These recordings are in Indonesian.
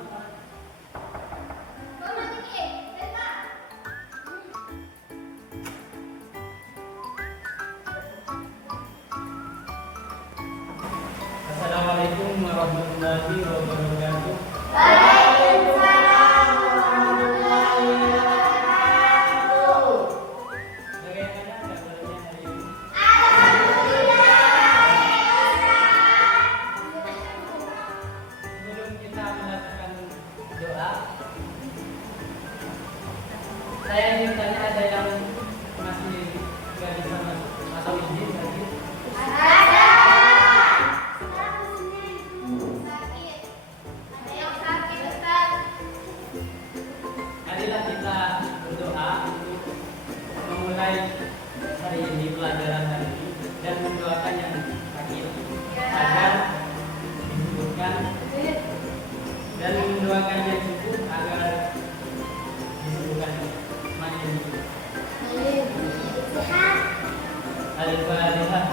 Assalamualaikum warahmatullahi wabarakatuh. Waalaikumsalam warahmatullahi wabarakatuh. Bagaimana kabarnya hari ini? Alhamdulillah. Sebelum kita melakukan doa, saya ingin tanya, ada yang masih nggak bisa masuk atau izin lagi? Ada. Sakit. Ada yang sakit, Ustaz. Marilah kita berdoa untuk memulai hari ini, pelajaran hari ini, dan mendoakan yang sakit agar disembuhkan, dan mendoakan yang sembuh agar disembuhkan semakin. Sehat. Al-Fatihah.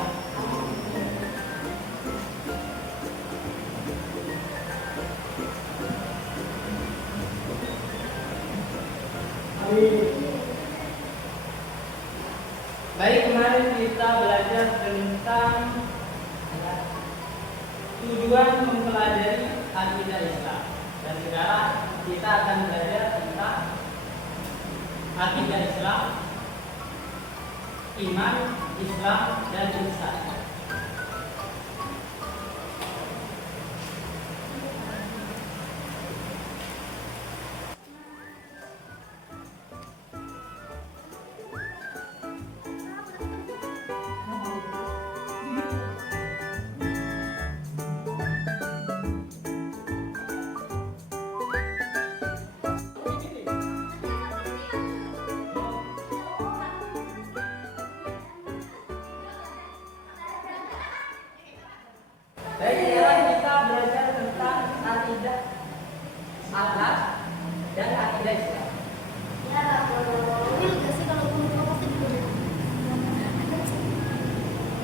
Baik, kemarin kita belajar tentang tujuan mempelajari akidah Islam, dan sekarang kita akan belajar tentang akidah Islam, iman, Islam, dan ihsan. Baik, sekarang kita belajar tentang akidah al-haq dan akidah Islam. Ya, boleh nggak sih kalau ngomong apa sih dulu?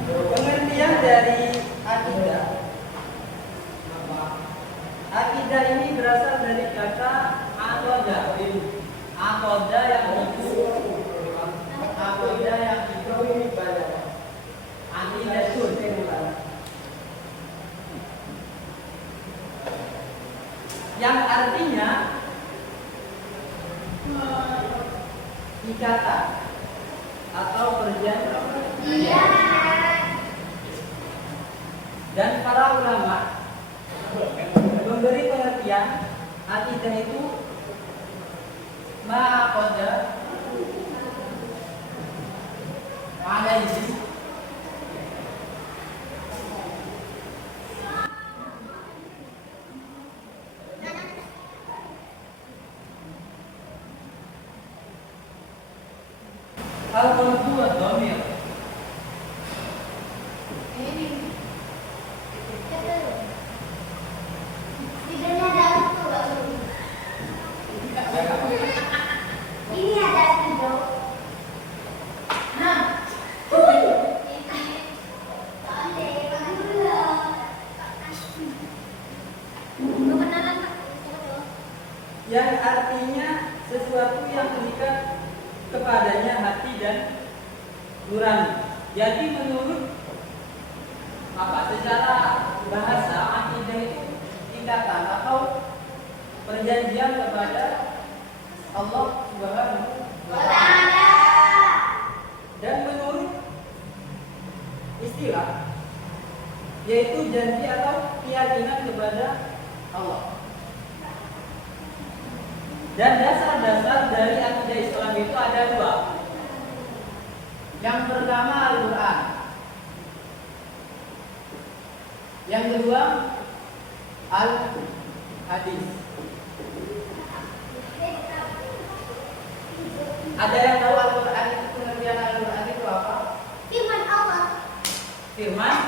Pengertian dari akidah. Akidah ini berasal dari kata aqadah. Aqadah yang itu, akidah yang itu akidatul. Yang artinya ikatan atau perjanjian. Iya. Dan para ulama memberi pengertian akidah itu ma'aqada alaihi al-qalbu wa dhamir. Ini. Tidurnya ada aku, Pak. Ini ada tidur. Nah. Yang artinya sesuatu yang mengikat kepadanya hati dan nurani. Jadi menurut secara bahasa, akidah itu ikatan atau perjanjian kepada Allah Subhanahu wa Ta'ala. Dan menurut istilah, yaitu janji atau keyakinan kepada Allah. Dan dasar-dasar dari akidah Islam itu ada dua. Yang pertama Al-Quran. Yang kedua Al-Hadis. Ada yang tahu Al-Quran itu, pengertian Al-Quran itu apa? Firman Allah. Firman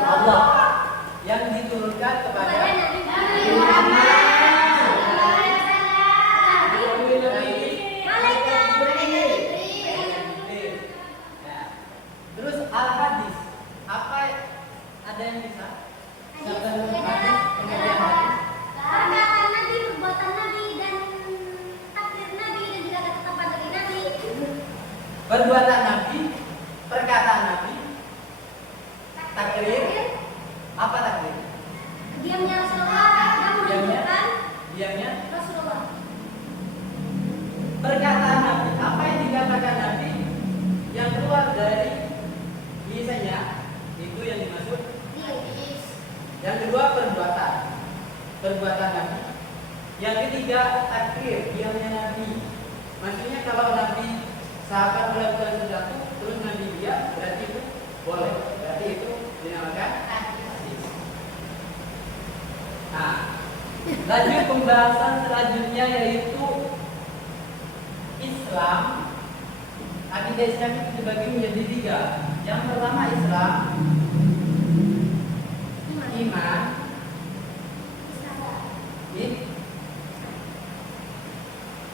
Allah yang diturunkan kepada Nabi Muhammad. Terus Al-Hadis, apa? Ada yang bisa? Siapa yang hadis? Pengertian hadis? Karena Nabi perbuatan Nabi. Yang ketiga, takrir, diamnya Nabi. Maksudnya kalau Nabi sahabat melakukan sesuatu terus Nabi diam, berarti itu boleh. Berarti itu dinamakan hadis. Nah, lanjut pembahasan selanjutnya yaitu Islam. Akidah Islam itu dibagi menjadi tiga. Yang pertama Islam, iman,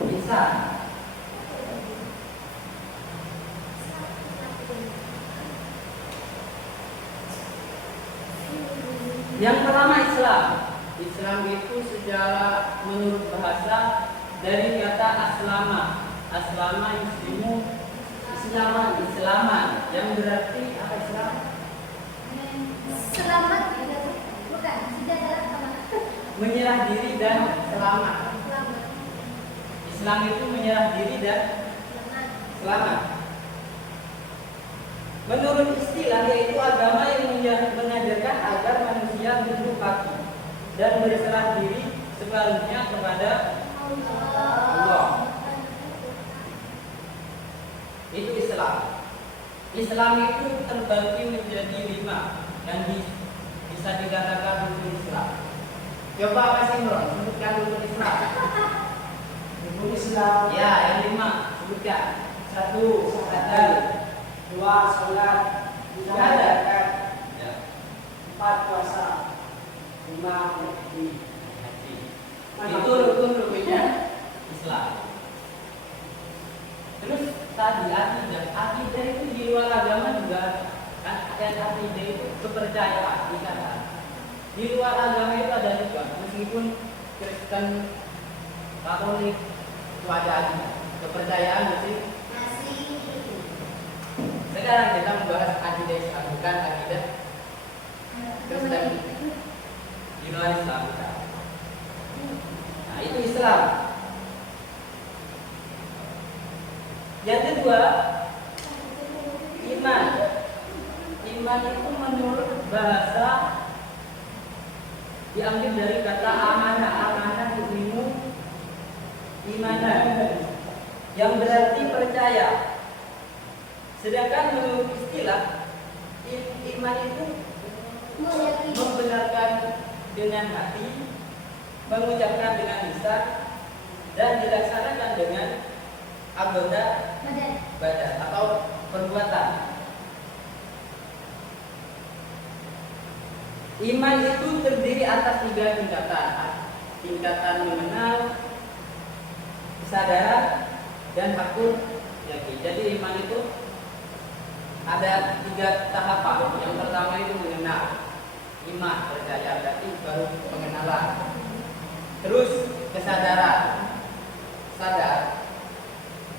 ihsan. Yang pertama Islam. Islam itu secara menurut bahasa dari kata aslama. Aslama yuslimu, islaman yang berarti apa Islam? Selamat bukan tidak adalah sama. Menyerah diri dan selamat. Islam itu menyerah diri dan selamat. Menurut istilah yaitu agama yang mengajarkan agar manusia tunduk patuh dan berserah diri sepenuhnya kepada Allah. Itu Islam. Islam itu terbagi menjadi 5 yang bisa dikatakan rukun Islam. Coba Mas Imron sebutkan rukun Islam. Rukun Islam. Ya, yang 5 sebutkan. 1 syahadat, 2 sholat, 3 zakat, 4 puasa, 5 haji. Itu rukun-rukunnya Islam. Terus tadi akidah itu di luar agama juga kan, dan akidah itu kepercayaan dikatakan. Di luar agama itu ada juga, meskipun Kristen, Katolik itu ada akidah. Kepercayaan mesti. Sekarang kita membahas akidah Islam, bukan akidah Kristen di luar Islam. Nah, itu Islam. Yang kedua, iman. Iman itu menurut bahasa diambil dari kata amanah. Amanah itu imanan, yang berarti percaya. Sedangkan menurut istilah iman itu membenarkan dengan hati, mengucapkan dengan lisan, dan dilaksanakan dengan anggota badan atau perbuatan. Iman itu terdiri atas 3 tingkatan. Tingkatan mengenal, kesadaran, dan hakul yakin. Jadi iman itu ada 3 tahapan. Yang pertama itu mengenal, iman, percaya, berarti baru pengenalan. Terus kesadaran, sadar.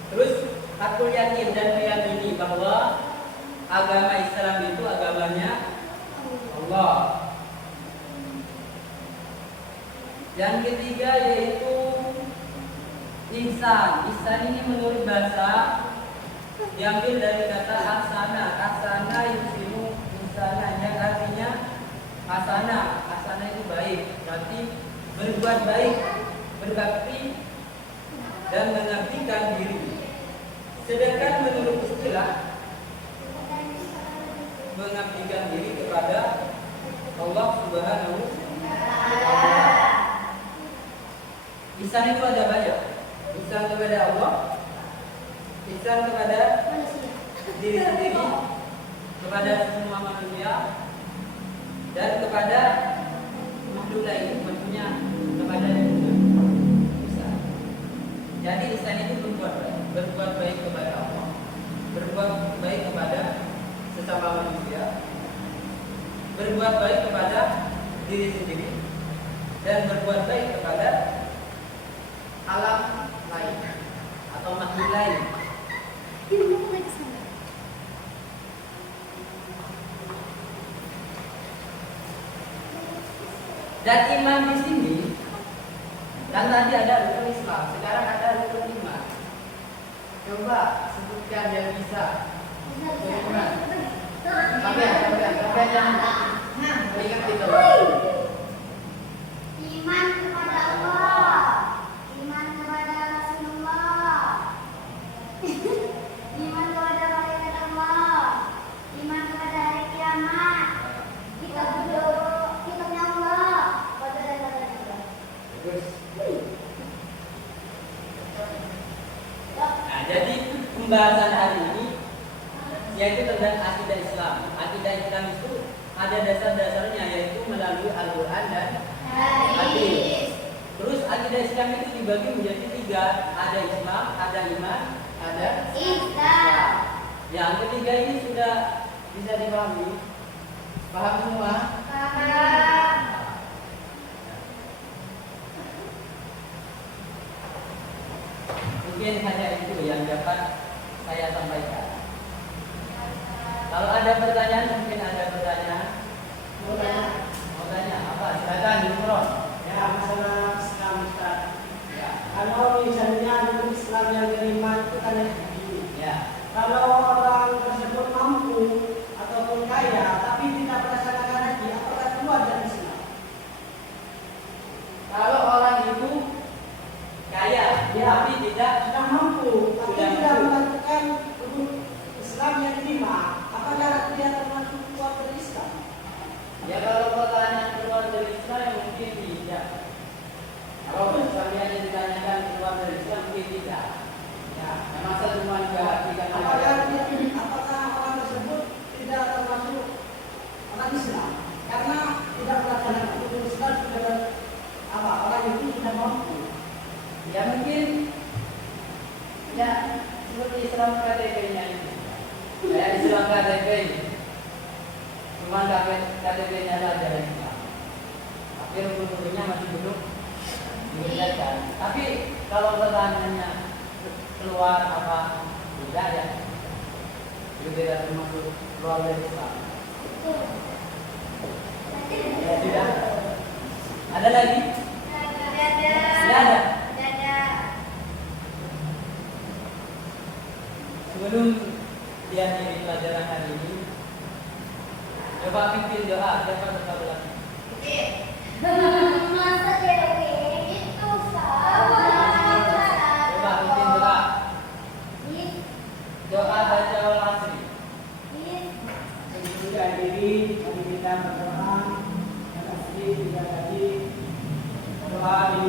Terus hakul yakin dan meyakini bahwa agama Islam itu agamanya Allah. Yang ketiga yaitu ihsan. Ihsan ini menurut bahasa diambil dari kata hasana. Hasana yuslimu ihsana, yang artinya hasana. Hasana itu baik, berarti berbuat baik, berbakti, dan mengabdikan diri. Sedangkan menurut istilah mengabdikan diri kepada Allah Subhanahu wa Ta'ala. Ihsan itu ada banyak. Ihsan kepada Allah, ihsan kepada diri sendiri, kepada semua manusia, dan kepada makhluk lain, maksudnya kepada lingkungan. Ihsan. Jadi ihsan itu berbuat baik kepada Allah, berbuat baik kepada sesama manusia, berbuat baik kepada diri sendiri, dan berbuat baik kepada alam lain atau makhluk lain. Dan iman di sini, kan tadi ada rukun Islam, sekarang ada rukun iman. Coba sebutkan yang bisa. Sampai yang ingat itu. Iman Terus, Nah, jadi pembahasan hari ini yaitu tentang akidah Islam. Akidah Islam itu ada dasar-dasarnya yaitu melalui Al-Quran dan hadis. Terus akidah Islam itu dibagi menjadi 3, ada Islam, ada iman, ada Islam. Yang ketiga ini sudah bisa dipahami, paham semua? Paham. Mungkin hanya itu yang dapat saya sampaikan. Kalau ada pertanyaan, mungkin ada pertanyaan. Mau tanya apa? Silakan Imron. ya masalah Islam Ustaz. Ya. Kalau misalnya hukum Islam yang terima itu kan yang begini. Ya. Kalau orang tersebut mampu ataupun kaya tapi tidak melaksanakan haji, apakah keluar dari Islam? Kalau orang itu kaya, Ya. tapi tidak Sudah mampu, tapi Sudah tidak mampu. melakukan hukum Islam yang terima, apakah dia termasuk keluar dari Islam? ya kalau pertanyaan keluar dari Islam ya mungkin tidak. Kalau misalnya ditanyakan keluar dari Islam mungkin tidak. Ya, masa cuma tidak Apakah orang tersebut tidak termasuk orang Islam karena tidak melaksanakan hukum Islam sudah apa? Orang itu sudah mampu. ya mungkin ya seperti Islam KTP-nya ini. Kayak Islam KTP ini. Cuma KTP-nya saja dari Islam. Tapi rukun-rukunnya masih belum dikerjakan. Tapi kalau pertanyaannya keluar apa tidak ya, itu tidak termasuk keluar dari Islam. Ya tidak. Ada lagi? Tidak ada. Sebelum diakhiri pelajaran hari ini, coba pimpin doa. Siapa doa ulang? Masa cewek itu salah. Coba pimpin doa. Doa baca wal asri. Kemudian diri, mari kita berdoa dan asli tidak tadi doa di